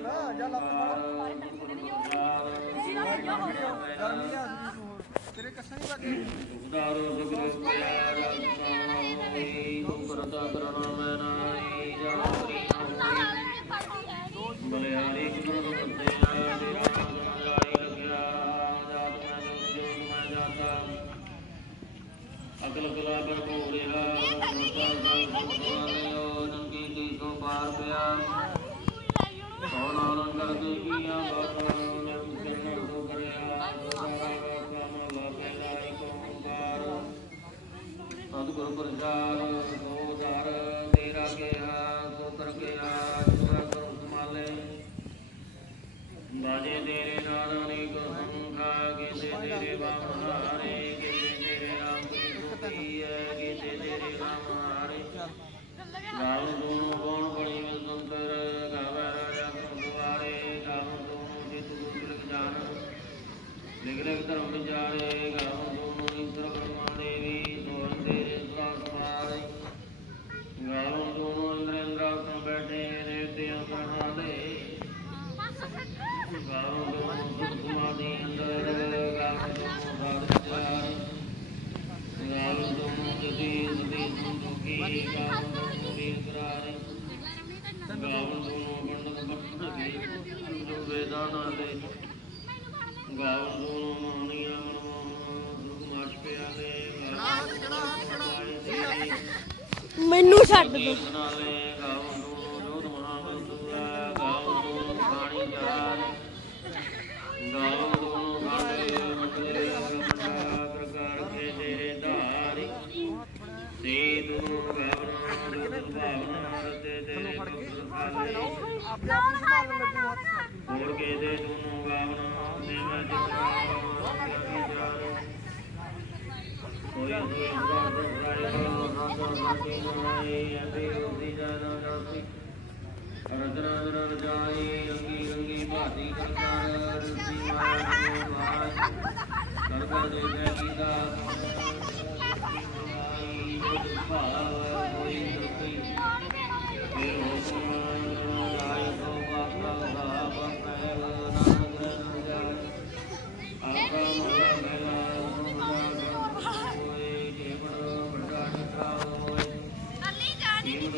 ਆ ਵੜਦਾ ਜਾਂ ਲੱਤ ਮਾਰ ਗਰਮੀ ਆ ਤੇਰੇ ਕੱਛਾਂ ਨਹੀਂ ਲੱਗੇ ਬਲਿਆਰੀ ਸਤਿਗੁਰ ਸੋ ਦਰ ਤੇਰਾ ਕਿਹਾ, ਸੋ ਕਰ ਗਿਆ ਸੁਰਾ ਕਰੋ ਸਮਾਲੇ ਬਾਜੇ ਤੇਰੇ ਨਾਰਾਣੀ ਕੋ ਸੰਖਾ, ਕੀਤੇ ਤੇਰੇ ਬਾਣ ਹਾਰੇ, ਕੀਤੇ ਤੇਰੇ ਰਾਮ ਕੀ ਸੁਤੀ ਹੈ, ਕੀਤੇ ਤੇਰੇ ਨਾਮ ਹਾਰੇ। ਗਾਉ ਦੋਨੋਂ ਗੋਣ ਬੜੀ ਮਿਲ ਸੁੰਦਰ, ਗਾਵੇ ਰਾਜਾ ਕੋ ਦੁਆਰੇ ਗਾਉ ਦੋਨੋਂ ਜਿਤ ਗੁਰ ਜਾਣ। ਲਿਖ ਧਰਮ ਵਿਚਾਰੇ ਗਾਉ ਮੈਨੂੰ ਛੱਡ ਦੋ ਨਾਲੇ ਗਾਉ ਦੋਨੋਂ ਜੋਤ ਮਹਾਬੰਦੂਆ ਗਾਉ ਦੋਨੋਂ ਬਾਣੀ ਜਾਰ ਗਾਉ ਦੋਨੋਂ ਗਾੜੇ ਮੰਗਲੇ ਰਮਣਾ ਪ੍ਰਕਾਰ ਕੇ ਤੇਰੇ ਧਾਰੀ ਤੇ ਦੋਨੋਂ ਗਾਵਨਾ ਜੋਤ ਭਾਵਨਾ ਰਤੇ ਤੇਰੇ ਭਗਤ ਸਾਲੇ ਆਪਣੇ ਆਪ ਨੂੰ ਸੰਭਾਲਣ ਲੱਗੇ ਹੱਥ ਹੋਰ ਕੇ ਦੇ ਦੋਨੋਂ ਗਾਵਨਾ ਦੇਵਾ ਜਿਤਨਾ ਕੋਈ ਕੋਈ ਅੰਦਰ ਰਾਏ ਕੋ ਨਾਮ ਨਾਮੀ ਨਾਈ ਅੰਦੇ ਉਦੀ ਜਾਨਾ ਜਾਤੀ ਰਤਨਾ ਰਤਨ ਜਾਈ ਅੰਗੀ ਅੰਗੀ ਭਾਤੀ ਕਰਤਾਰ ਰਸੀ ਮਾਰ ਮਾਰ ਕਰ ਕਰ ਦੇ ਜੈ ਕੀਦਾ ਆਈ ਭਾਵ ਕੋਈ ਰੁਕੀ ਫਿਰ ਹੁਕਮ ਆਏ ਕੋ ਬਾਪਾ ਦਾ ਬਾਪਾ ਨਾਨਕ ਨਾਮ ਜਾਏ ਆਪਾ ਮੋਲਾ ਮੇਲਾ ਹੋਏ ਜੇ ਬੜੋ ਵੱਡਾ ਨਿਕਾ ਹੋਏ ਅੱਲੀ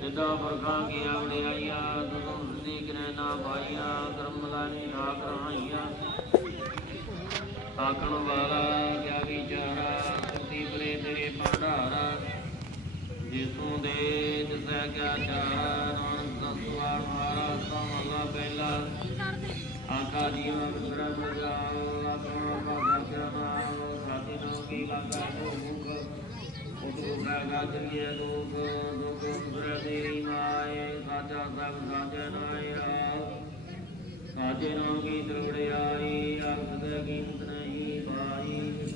ਸਿੱਧਾ ਵਰਖਾਂ ਕੀ ਵਡਿਆਈਆਂ ਤੁਦੋਂ ਸਿੱਧੀ ਕਿਨੇ ਨਾ ਪਾਈਆਂ ਕਰਮ ਲਾਣੀ ਨਾ ਕਰਾਈਆਂ ਆਖਣ ਵਾਲਾ ਕਿਆ ਵਿਚਾਰਾ ਸੁਤੀ ਬਲੇ ਤੇਰੇ ਭੰਡਾਰਾ। ਜਿਸੂ ਦੇ ਤਿਸੈ ਕਿਆ ਚਾਰਾ, ਨਾਨਕ ਸੰਤਵਾ ਮਾਰਾ ਸਮਲਾ ਪਹਿਲਾ। ਆਕਾ ਜੀਵਨ ਵਿਸਰਾ ਬਜਾਓ ਆਪਣਾ ਬਾਗਾ ਕਰਨਾਓ ਸਾਥੀ ਨੋ ਕੀ ਬਾਗਾ ਨੋ ਮੁਖ ਉਤਰੋ ਸਾਗਾ ਕਰੀਏ ਲੋਕ ਲੋਕ ਸੁਧਰ ਤੇਰੀ ਮਾਏ ਸਾਚਾ ਸਭ ਸਾਚੇ ਨਾਏ ਰਾਓ ਸਾਚੇ ਨਾਮ ਕੀ ਤਰਵੜਿਆਈ, ਆਪ ਦੇ ਕੀਮਤ ਨਹੀਂ ਪਾਈ।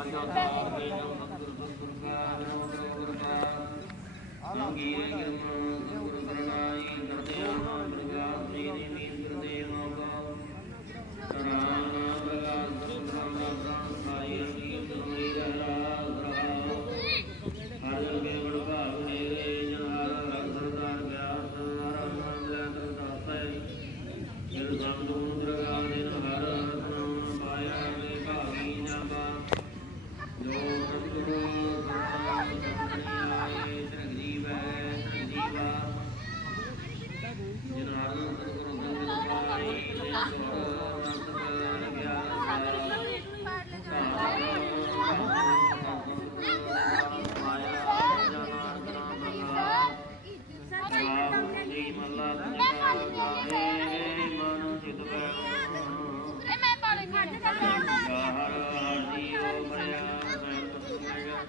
ਹਰ ਕੇ